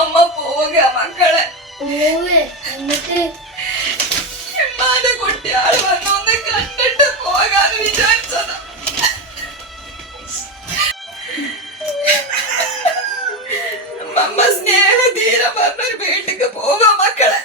അമ്മ പോവുക മക്കളെ. ഉമ്മാന്റെ കുട്ടിയാള് വന്നൊന്ന് കണ്ടിട്ട് പോകാന്ന് വിചാരിച്ചതാ. അമ്മ സ്നേഹതീരെ പറഞ്ഞൊരു വീട്ടിക്ക് പോവാ മക്കളെ.